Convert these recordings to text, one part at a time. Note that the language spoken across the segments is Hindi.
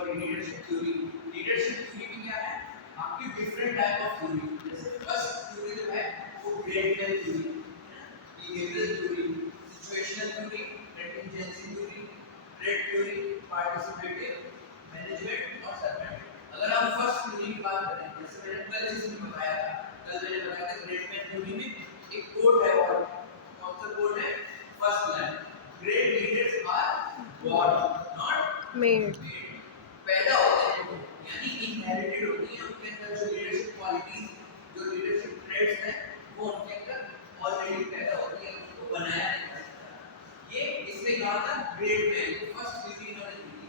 और लीडरशिप थ्योरी। लीडरशिप थ्योरी में क्या है, आपकी डिफरेंट टाइप ऑफ थ्योरी, जैसे फर्स्ट थ्योरी जो है वो great man theory, behavioural theory, situational theory, contingency theory, trait theory, participative management और सर्वेंट। अगर हम फर्स्ट थ्योरी की बात करें, जैसे मैंने कल जिसमें बताया था, ग्रेडमेंट थ्योरी में एक कोड है, और कौन सा कोड है, first line, great leaders are born not Made. पैदा होते हैं वो, यानी इनहेरिटेड होती है, उनके अंदर जो लीडरशिप क्वालिटीज, जो लीडरशिप ट्रेट्स हैं, वो उनके अंदर ऑलरेडी पैदा होती है, उनको बनाया नहीं जा सकता। ये इससे कहा था ग्रेट मैन, फर्स्ट थ्योरी इन्होंने दी,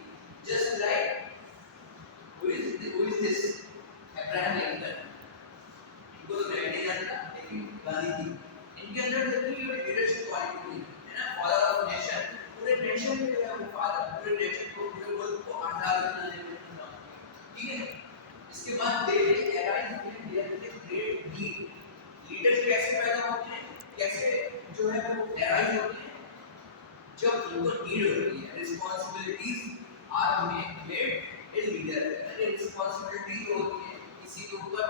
just like who is this Abraham Lincoln, इनको तो ग्रेट नहीं जानता, लेकिन गांधी थी, इनके अंदर जितनी भी लीडरशिप क्वालिटी थी, है ना, फादर ऑफ नेशन, पूरे नेशन में जो है वो फादर, पूरे नेशन को, पूरे मुल्क को आजाद बनाने में काम किया, ठीक है। इसके बाद दे arise in their great need, leaders कैसे पैदा होते हैं, कैसे जो है वो अराइज होते हैं, जब उनको नीड होती है, responsibilities are made a leader, responsibility होती है किसी के ऊपर,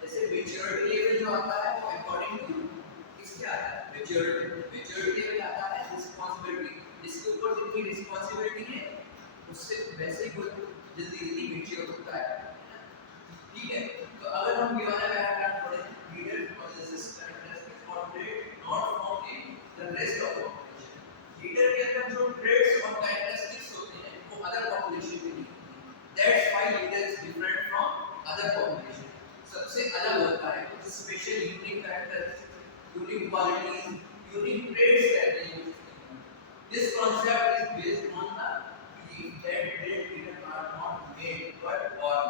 जैसे मैच्योरिटी लेवल जो आता है वो अकॉर्डिंग टू किसके आता है, मैच्योरिटी लेवल आता है रिस्पांसिबिलिटी, जिसके ऊपर जितनी रिस्पांसिबिलिटी है उससे वैसे ही कोई जल्दी जल्दी मैच्योर होता है, ठीक है। तो अगर हम ये वाला पैराग्राफ पढ़ें, leader possesses characteristics or traits not found in the rest of population, leader के अंदर जो ट्रेट्स और कैरेक्टरिस्टिक्स होते हैं वो अदर पॉपुलेशन में नहीं होते, that's why leader is different from other population, सबसे अलग होता है, कुछ special unique characteristics, unique qualities, unique traits रहते हैं। This concept is based on the belief that great leaders are not made but born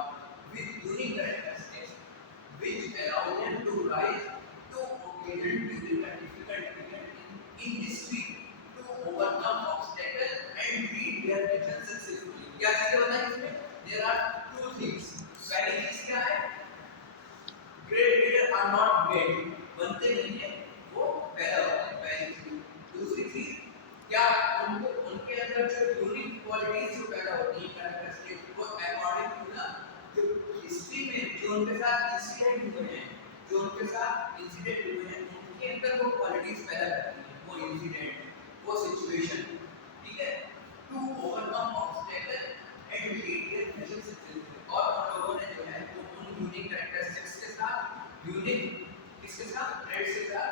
with unique characteristics which allow them to rise to occasion during a difficult period in history, to overcome obstacles and lead their nation successfully. क्या चीजें बताई इसमें? There are two things. पहली चीज क्या है? Great leaders are not made, बनते नहीं हैं, वो पैदा होते हैं, पहली चीज। दूसरी चीज क्या, उनको उनके अंदर जो यूनिक क्वालिटीज जो पैदा होती हैं, कैरेक्टरिस्टिक, वो अकॉर्डिंग टू ना जो हिस्ट्री में जो उनके साथ इंसिडेंट हुए हैं, जो उनके साथ इंसिडेंट हुए हैं, उनके अंदर वो क्वालिटीज पैदा करती हैं, वो इंसिडेंट, वो सिचुएशन, ठीक है, to overcome obstacle and lead their nation successful. और उन लोगों ने जो है वो उन यूनिक कैरेक्टरिस्टिक्स के साथ, यूनिक किसके साथ, ट्रेड्स के साथ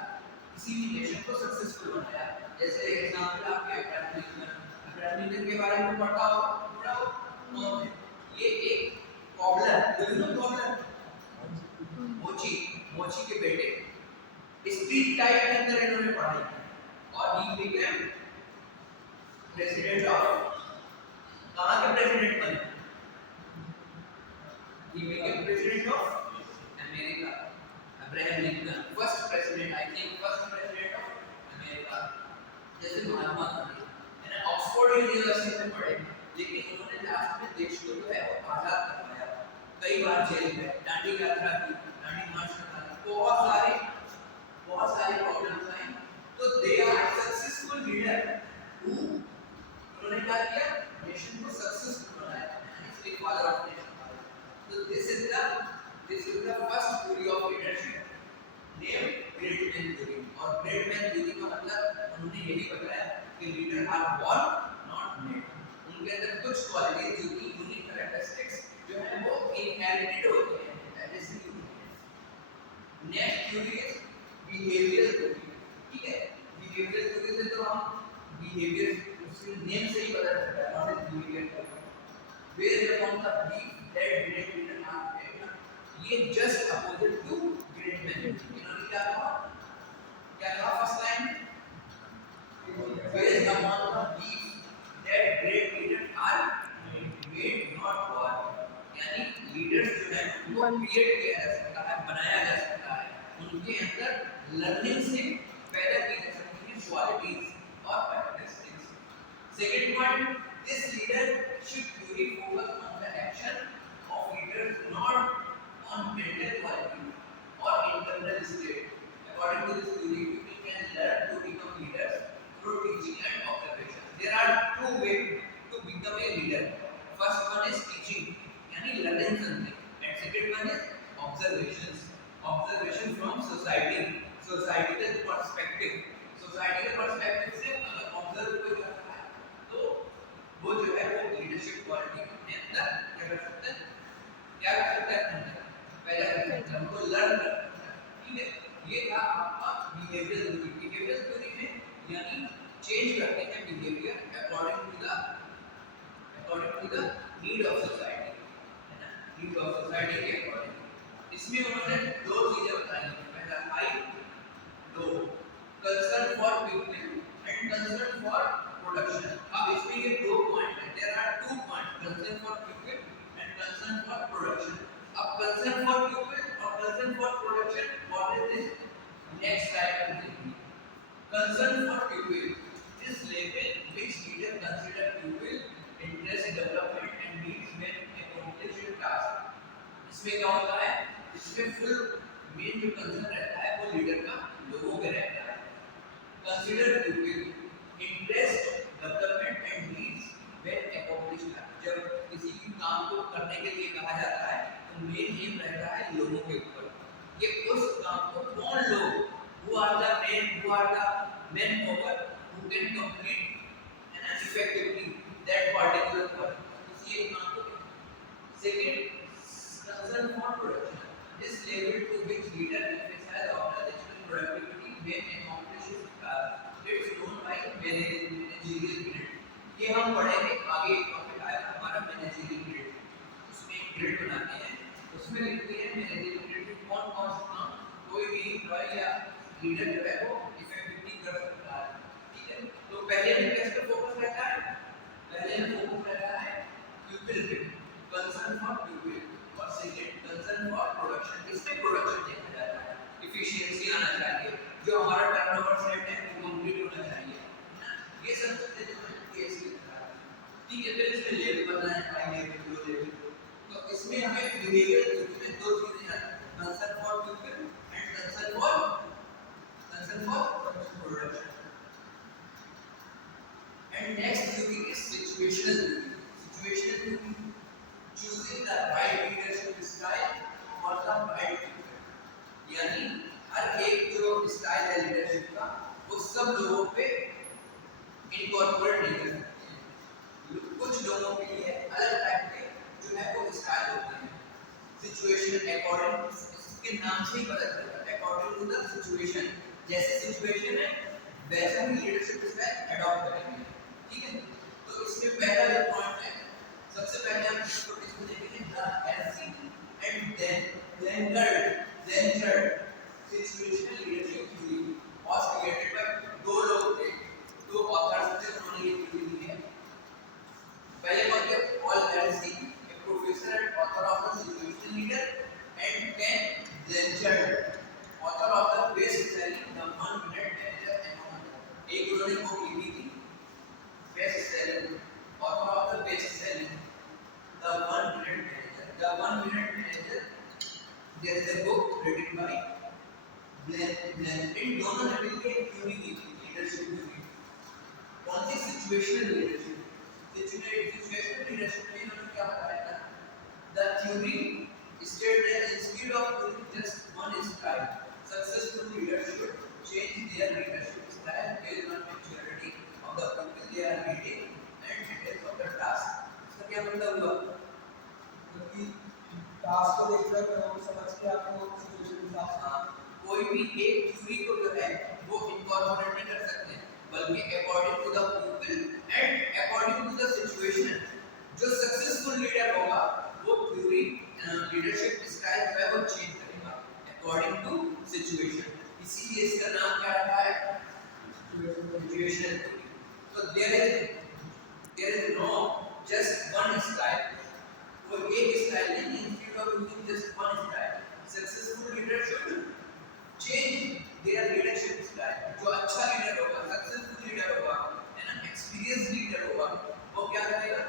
किसी भी नेशन को सक्सेसफुल बनाया। जैसे एग्जांपल आपके अब्राहम लिंकन के बारे में पढ़ता हो थोड़ा बहुत, ये एक कॉबलर, कॉबलर मोची के बेटे, स्ट्रीट लाइट के अंदर इन्होंने पढ़ाई की और ही बिकेम प्रेसिडेंट ऑफ, कहां के प्रेसिडेंट बने, he became president of America, Abraham Lincoln, first president, I think first president of America. जैसे महात्मा गांधी है ना, ऑक्सफोर्ड यूनिवर्सिटी में पढ़े, लेकिन उन्होंने लास्ट में देश को जो है वो आजाद करवाया, कई बार जेल में, दांडी यात्रा की, दांडी मार्च करना, बहुत सारे प्रॉब्लम्स आए, तो they are successful leader who, उन्होंने क्या किया, नेशन को सक्सेसफुल बनाया, इसलिए फादर ऑफ नेशन। तो this is the first theory of leadership name great man theory. और ग्रेट मैन थ्योरी का मतलब उन्होंने यही बताया कि leader are born not made, उनके अंदर कुछ क्वालिटीज जो कि यूनिक कैरेक्टरिस्टिक्स जो है वो इनहेरिटेड होते हैं, पहले से ही होते हैं। Next theory is behavioural theory, ठीक है। बिहेवियरल थ्योरी से तो हम बिहेवियर उसके नेम से ही पता चलता है, not is behaviour based upon the belief that great leader are made, ये just opposite to great man. इन्होंने क्या कहा first line, based upon the belief that great leaders are made not born, यानी लीडर्स जो है उनको क्रिएट किया जा सकता है, बनाया जा सकता है, उनके अंदर लर्निंग से पैदा की जा सकती है क्वालिटीज और characteristics. Second point, this leader should purely focus on the action of leaders, not on mental quality or internal state. According to this theory, people can learn to become leaders through teaching and observation. There are two ways to become a leader. First one is teaching यानी learning something and second one is observation from societal perspective से अगर ऑब्जर्व कोई कर रहा है तो वो जो है वो लीडरशिप क्वालिटी अपने अंदर क्या कर सकता है पैदा कर सकता है, हमको लर्न कर सकता है। ठीक है, ये था आपका बिहेवियरल थ्योरी में यानी चेंज करते हैं behaviour according to the need of society, है ना, नीड ऑफ सोसाइटी के अकॉर्डिंग। इसमें उन्होंने दो चीजें बताई, पहला high low, concern for people and concern for production. अब इसमें ये दो पॉइंट है, there are two point, concern for people and concern for production. अब कंसर्न फॉर पीपल और concern for production, what is this? Next slide में देखिए। Concern for people, this level which leader consider pupil interest development and needs when accomplishing task। इसमें क्या होता है, इसमें फुल मेन जो कंसर्न रहता है वो लीडर का लोगों पे रहता है। Consider people interest development and needs when accomplished task, जब किसी भी काम को करने के लिए कहा जाता है तो मेन एम रहता है लोगों के ऊपर, ये उस काम को कौन लोग, who are the men power who can complete and effectively that particular work, किसी एक काम को। Second, concern for production, this level to which leader emphasize organizational productivity when accomplishes task, it's known by managerial grid। ये हम पढ़ेंगे आगे, एक टॉपिक आएगा हमारा मैनेजरियल ग्रिड, उसमें एक ग्रिड बनाते हैं, उसमें लिखते हैं मैनेजरियल ग्रिड में कौन कौन सा काम कोई भी एम्प्लॉय या लीडर जो है वो इफेक्टिवली कर सकता है। ठीक है, तो पहले में किस पे फोकस रहता है? पहले में फोकस रहता है पीपल पे, कंसर्न फॉर पीपल, और सेकंड कंसर्न फॉर प्रोडक्शन, इसमें प्रोडक्शन देखा जाता है, एफिशिएंसी आना चाहिए, जो हमारा टर्नओवर सेट है वो कंप्लीट होना चाहिए, है ना, ये सब चीजें जो है केस की तरह। ठीक है, फिर इसमें लेवल बताएं, हाई लेवल, लो लेवल। तो इसमें हमें बिहेवियर में दो चीजें हैं, concern for people and concern for production। And next theory is situational theory, choosing the right leadership style for the right people, यानी हर एक जो स्टाइल है लीडरशिप का वो सब लोगों पे इनकॉर्पोरेट नहीं कर सकते हैं, कुछ लोगों के लिए अलग टाइप के जो है वो स्टाइल होते हैं। सिचुएशन अकॉर्डिंग, इसके नाम से ही पता चलता है, अकॉर्डिंग टू द सिचुएशन, जैसे सिचुएशन है वैसा ही लीडरशिप स्टाइल अडॉप्ट करेंगे। ठीक है, तो इसमें पहला जो पॉइंट है, सबसे पहले हम इसको देखेंगे the LC and then third situational leadership theory was created by दो लोग थे, दो ऑथर्स थे, उन्होंने ये थ्योरी दी है। पहले कौन थे? पॉल एलसी, एक professor and author of the situational leader, and Ken Blanchard, author of the best selling the 1 minute manager and एक उन्होंने बुक लिखी थी best selling, author of the best selling the 1 minute manager, there is a book written by इन दोनों ने मिलकर एक थ्योरी दी थी, लीडरशिप थ्योरी। कौन सी? Situational leadership. सिचुएशनल लीडरशिप में इन्होंने क्या बताया था? The theory stated that instead of using just one style, successful leaders should change their leadership style based on maturity of the people they are leading and details of the task। इसका क्या मतलब हुआ? क्योंकि टास्क को देखकर हम समझ के आपको सिचुएशन के हिसाब से कोई भी एक थ्योरी को जो है वो इनकॉर्पोरेट नहीं कर सकते, बल्कि according to the people and according to the situation जो सक्सेसफुल लीडर होगा वो थ्योरी लीडरशिप स्टाइल जो है वो चेंज करेगा अकॉर्डिंग टू सिचुएशन। इसीलिए इसका नाम क्या रखा है? Situational theory. तो there is no just one style, वो एक स्टाइल नहीं, instead of using just one style, successful leader should change their leadership style. जो अच्छा लीडर होगा, सक्सेसफुल लीडर होगा, है ना, एक्सपीरियंस लीडर होगा, वो क्या करेगा?